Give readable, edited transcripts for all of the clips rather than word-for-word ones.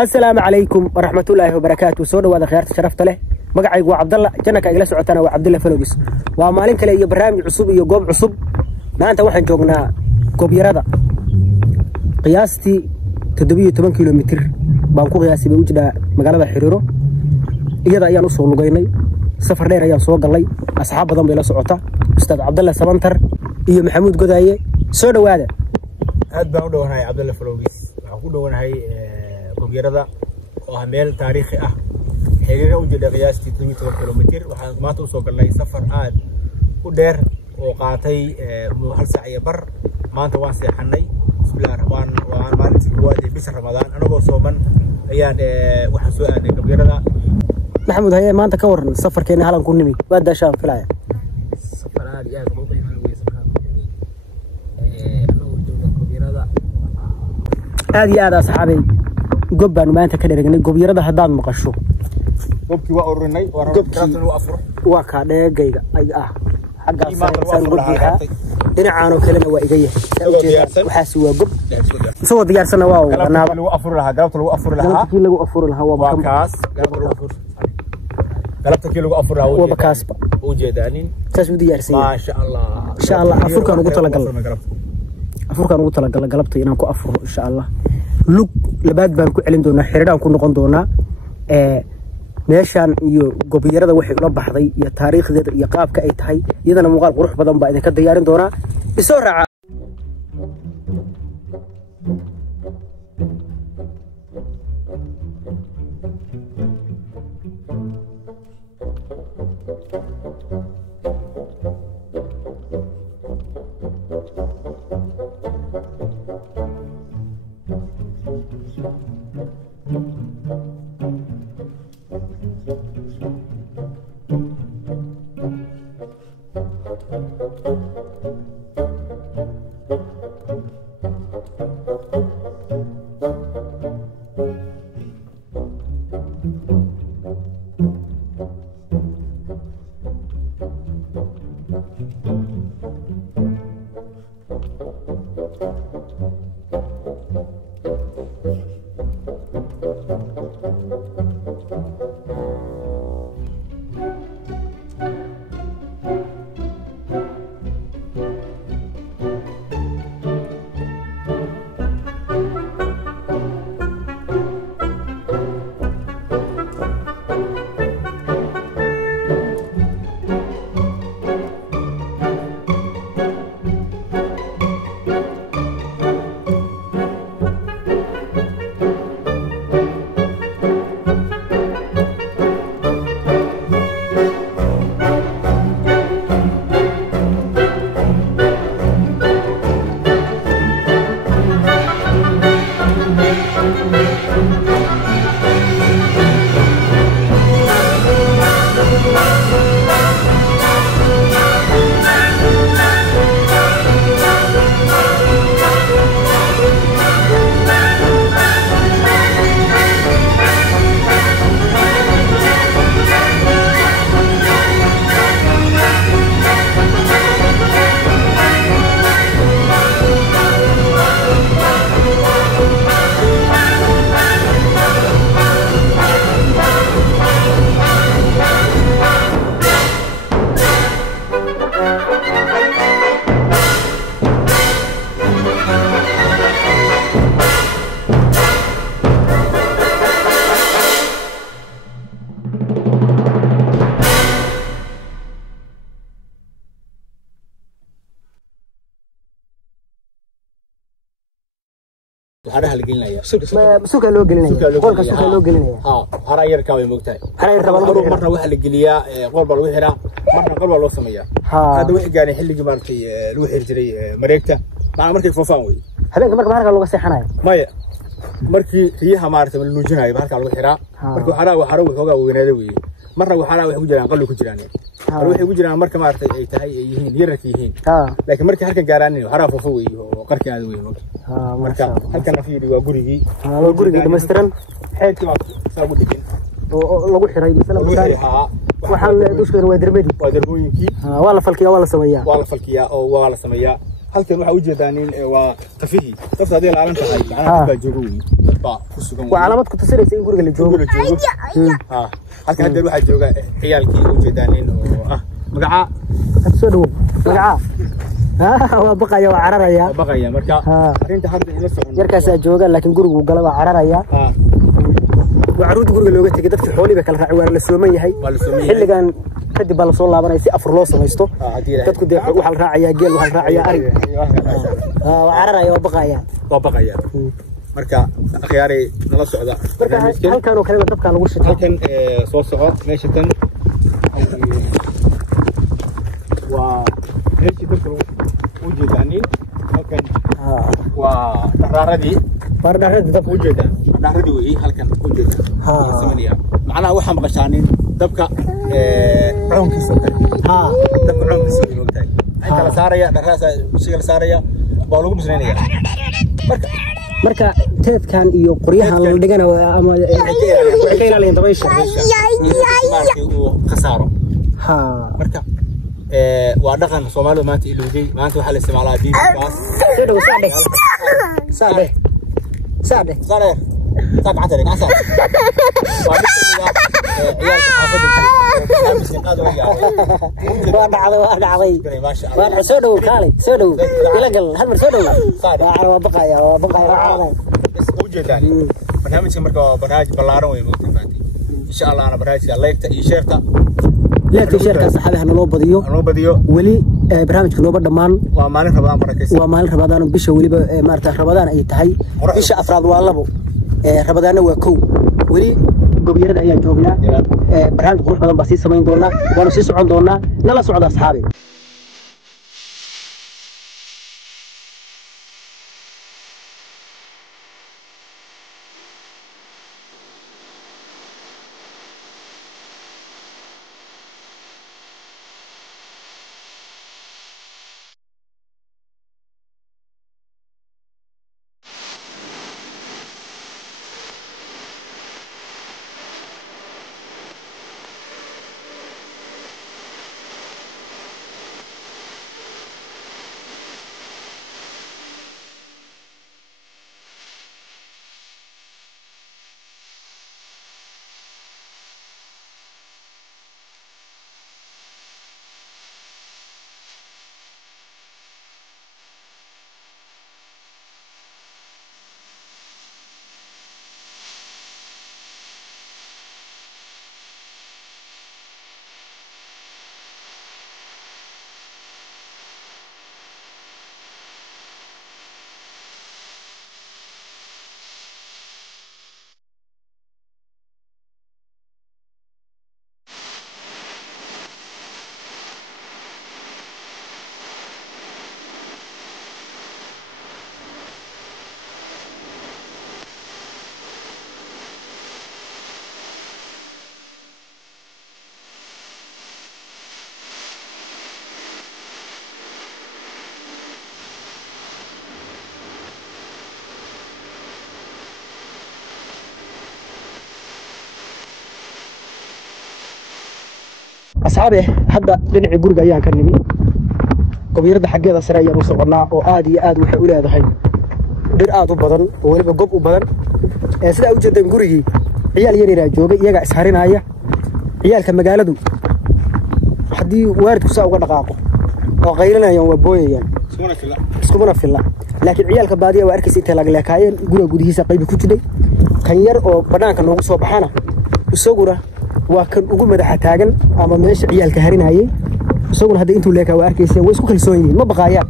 السلام عليكم ورحمة الله وبركاته. سو دhowaada khiyaarta sharafta leh magacaygu waa Cabdalla janaka igala socotana waa Cabdalla Falogis waa maalin kale iyo barnaamij cusub iyo goob cusub maanta waxaan joognaa Gobyarada qiyaastii 17 kilomitir baan ku qiyaasay u jira magaalada Xiriiro iyada ayaan u soo lugaynay safar dheer ayaan soo galay asxaab badan bay la socota Ustaad Cabdalla Sabantar iyo Maxamuud Godaaye soo dhowaada aad baan u dhawanahay Cabdalla Falogis waxaan ku dhawanahay Gobyarada oo meel taariikhi ah Xiriiro u jira qiyaastii 17 kilomitir waxaan maanta u soo galnay safar aad u dheer oo qaatay hal saac iyo bar maanta waan seexanay bismillaahir waan maalintii koowaad ee bisha Ramadaan anagoo sooman ayaan waxaan soo aaday Gobyarada Maxamuud haye maanta ka waran safarkeena halan ku nimi waa daashaan filaya safar aad iyo aad u qiimo weyn safarka anagoo jooga Gobyarada aad iyo aad asxaabay gob baan maanta ka dhareegnay Gobyarada hadaan maqasho gobkii waa ururinay waa ka dheegayga ay xagga saan gudbiha dhinacaan oo kalena waa iga yahay waxaasi waa gob soo diyaarsan waa galabta lagu afur lahaa galabta lagu afur lahaa waa kaas galabta lagu afur lahaa waa kaasba oo jeedaanin taas u diyaarsan ma sha Allah afurkaan ugu talagalay galabta inaan ku afuro insha Allah lug labaad baan ku celin doonaa xiriiraan ku noqon doonaa meeshan iyo Gobyarada waxay ula baxday iyo taariikhdeeda iyo qaabka ay tahay iyadana muuqaal qurux badan baa idinka diyaarin doonaa isoo raaca waxaana halgelinaya suuqa loo gelinaya qolka suuqa loo gelinaya hara yarka way moogtahay hara yarka marna waxa la geliyaa qol baa lagu xiraa marna qol baa loo sameeyaa hada wixii gaareen xilligii maartay lagu xir jiray mareegta markay foofaan way habeenka marka laga seexanayo maya markii riyaha maartay la nuujinayo halka lagu xiraa markii waxara wuxuuga weynaada weey marna waxara wax ku jiraan qol ku jiraan waxay ku jiraan marka maartay ay tahay ay yihiin yararka yihiin laakiin markii halkan gaaraan waxara foofo weey oo qarkaada weey marka halkan fiiri waa gurigii dhameystiran xeedkii waa soo gudbin oo lagu xiray mesela waxaan dushkana waa darbooyinkii waa la falkiyaa waa la sameeyaa oo waa la sameeyaa halkan waxa u jeedaan in waa qafihi dadka hadii la tahay macnaha dadka joogo dadba ku sugan waa calaamad ku tusinaysa in guriga la joogo halkan hadda waxa jooga ciyaalkii u jeedaan in oo magaca soo dhaw magaca waa baqaya waa cararaya marka arinta hadda ila socon yarkaas jooga laakiin gurigu galay waa cararaya وعروض guriga looga tagay dadka xooliba kala raacay waa la sooman yahay xilligan kadib baa la soo laabanay si afur loo samaysto dadku waxa la raacaya geel waxa la raacaya ari waa cararaya waa baqaya marka akhyaari nala socda marka halkan oo kale dabka lagu shito halkan soo soco meesha tan waa meesha dadka u jeedaanin halkan waa daraaradii bardharadii dab u jeedaan bardharadii way halkan u jeedaan samaniya macnaha waxa maqashaanin dabka coonkiisa dabka coonkiisa way ogtahay inta la saaraya dharaasa shiga la saaraya waa lagu bisnaynaya marka teedkan iyo qoryahan la dhigana ama waxay ka ilaaliyaan dabaysha markii uu khasaaro marka waa dhaqan Soomaalidu maanta ilowday maanta waxa la isticmaalaa diinkaas saade صعبة صعبة صعبة عترك عسل وانا عضي سودو خالي سودو يلقل هالمر سودو على بقايا بس وجه ثاني برنامج مركو برنامج بلارون ويموت ان شاء الله انا برنامج لايكتا اي شيرتا لايكتا شيرتا صحابها نلو بديو ولي barnaamijka nooba dhamaan waa maalin rabadaan bisha waliba maarta rabadaan ay tahay bisha afraad waa labo rabadaana waa kow wali gobyarada ayaa joognaa barnaamij qurux badan baa sii samayn doonaa waanu sii socon doonaa nala socda asxaabi أصحابي هذا دنيا جورج أيام كرنيمي قبيلة حقيقة سريع وصلنا وآدي آد وحول هذا هاي برآد وبدن ولب جب وبدن سلا وجد جورجي عيال يني راجوبي يجا إسهرين هاي عيال كم جالدو حدي وارد كسا وقنقاقه وغيرنا يوم بوي يعني سكونا في الله لكن عيال كبادية وأركز إنتلاق لكاين جورج جودي سقيب كتير كان ير أو بدن كانوا صباحنا وسجورة وكان ugu madaxa taagan ama meesha ciyaalka harinayay isaguna hadda intuu leeyahay waa arkaysaa way isku kalsoon yihiin ma baqayaan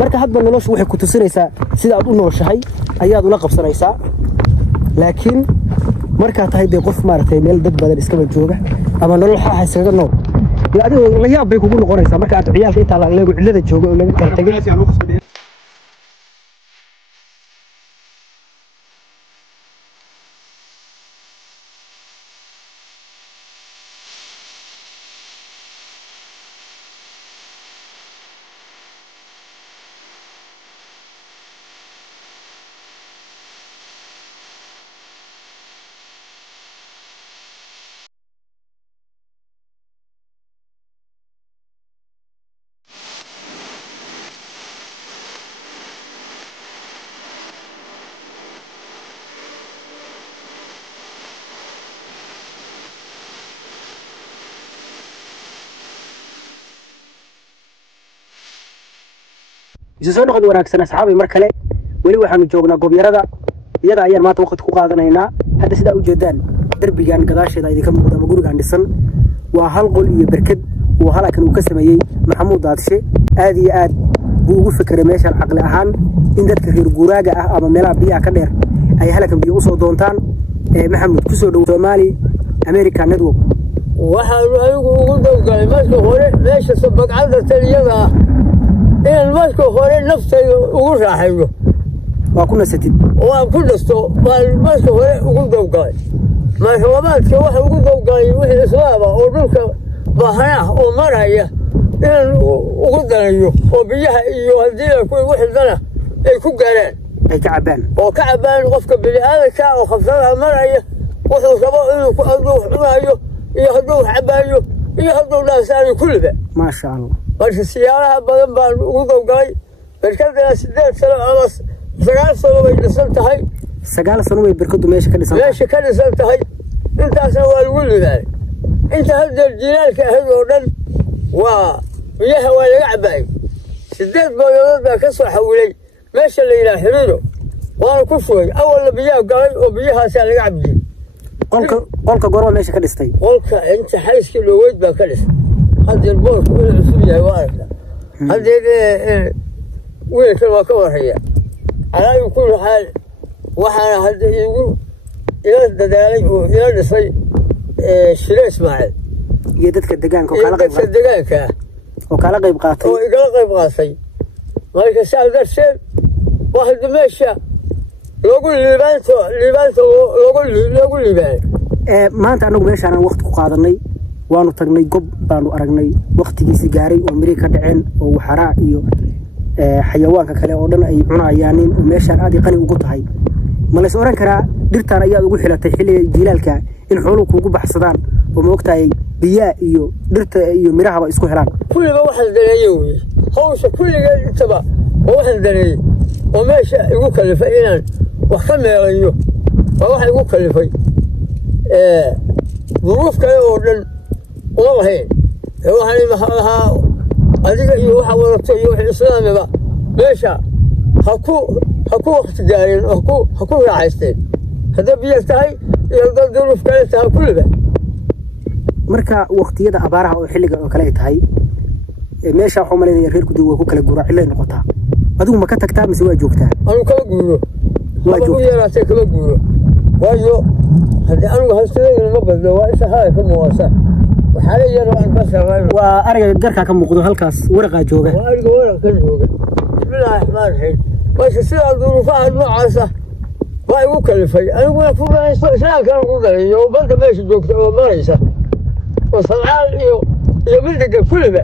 marka hadba noloshu waxay ku tusinaysaa sida aad u nooshahay ayaad ula qabsanaysaa laakiin marka tahay qof maartay meel dad badan iska jooga ama nolol xaxa iskaga nool adigu la yaab bay kugu noqonaysaa marka aad ciyaalka inta la leego cilada jooga oo laga kala tagay isu soo noqod wanaagsan asxaabi mar kale weli waxaanu joognaa gobyarada iyada ayaan maanta waqti ku qaadanaynaa hadda sidaa u jeedaan darbigan gadaasheeda idinka muuqda ama gurigan dhisan waa hal qol iyo barkad oo halkan uu ka sameeyay Maxamuud Daadshe aad iyo aad buu ugu fikiray meeshan aqli ahaan in dadka reer guuraaga ah ama meelaha biyaha ka dheer ay halkan biyo u soo doontaan Maxamuud ku soo dhow Somali American Network waxaan ayagu ugu dawgalay markii hore meesha sabaqada taliyada in markii hore naftayda ugu raaxayo waa ku nasatid waan ku dhasto markii hore ugu dawgalay marxumaadka waxa ugu dawgalay wixii islaaba oo dhulka bahana oo maraya in ugu dalayo oo biyaha iyo hadii ku wixii dana ay ku gaaraan ay ka cabaan oo ka cabaan qofka bini'aadamka oo khafsada maraya wuxuu rabo inuu ku adoo xumayo iyo haduu xabaayo iyo haduu dhaasaan kulba ma sha Allah marka siyaaraha badan baan ugu dawgalay barkada 8 sano ama 9 sano way dhisan tahay 9 sano way barkadu meesha ka dhisan tahay intaas waa lagu leeyahay inta hadda jiilaalka ahayd oo dhan waa biyaha waa laga cabay 8 boqolood baa ka soo xawilay meesha la ilaa xiriiro waa ku furay awal biyaha galay oo biyahaas laga cabay qolka goro meesha ka dhistay qolka inta xayska looweyd baa ka dhistay hadda boorku uu cusub yahay waa arka hadda weelka waa ka warhaya alaa ku xal waxaan hadda igu ila dadaalay oo ila dhisay Shiree Ismaaciil iyo dadka deegaanka oo kala qayb qaatay oo igala qayb qaatay marka saadashay waxa meesha loogu liibaan maanta anagu meeshaan waqti ku qaadanay waanu tagnay gob baanu aragnay waqtigiisii gaaray oo miri ka dhaceen oo waxara iyo xayawaanka kale oo dhan ay cunayaan in meeshaan aad qani ugu tahay ma la oran karaa dhirtaan ayaa ugu xilatay xilliga jiilaalka in xooluhu kugu baxsadaan oo moogtahay biyaa iyo dhirta iyo mirahaba isku helaan kulliba waxa dareeyo hawsha kulliga intaba waxa dareeyo oo meesha igu kalifay inaan wax ka meelayo waxa igu kalifay ظروف kale oo dhan oo lahayn waxaan maxaa adiga iyo waxa wadato iyo wixii islaamiga meesha ha ku waqti gaareen ha ku raaxaysteen hada biyo tahay iyo dad ظروف kale tahay kulliba marka waqtiyada abaaraha oo xilliga oo kale tahay meesha waxa maleeyaa reerku dib way ku kala guuraa ilaa noqotaa adigu ma ka tagtaa mise waa joogtaa anu kala guuro waa joogtaa kala guuro waayo hadii anigu hastayna ma badlo waa isa haay ka muuqata waxa la yaro aan basar waa ariga garka ka muuqdo halkaas waraqa jooga waa ariga waraqa jooga bismillaahi rahmaani rahiim waxa sida duruufaha noocaasa waa igu kalifay anigu ku raaysto islaamka ugu dalayo banta meesha joogta oo maraysa oo salaal iyo midda kulliba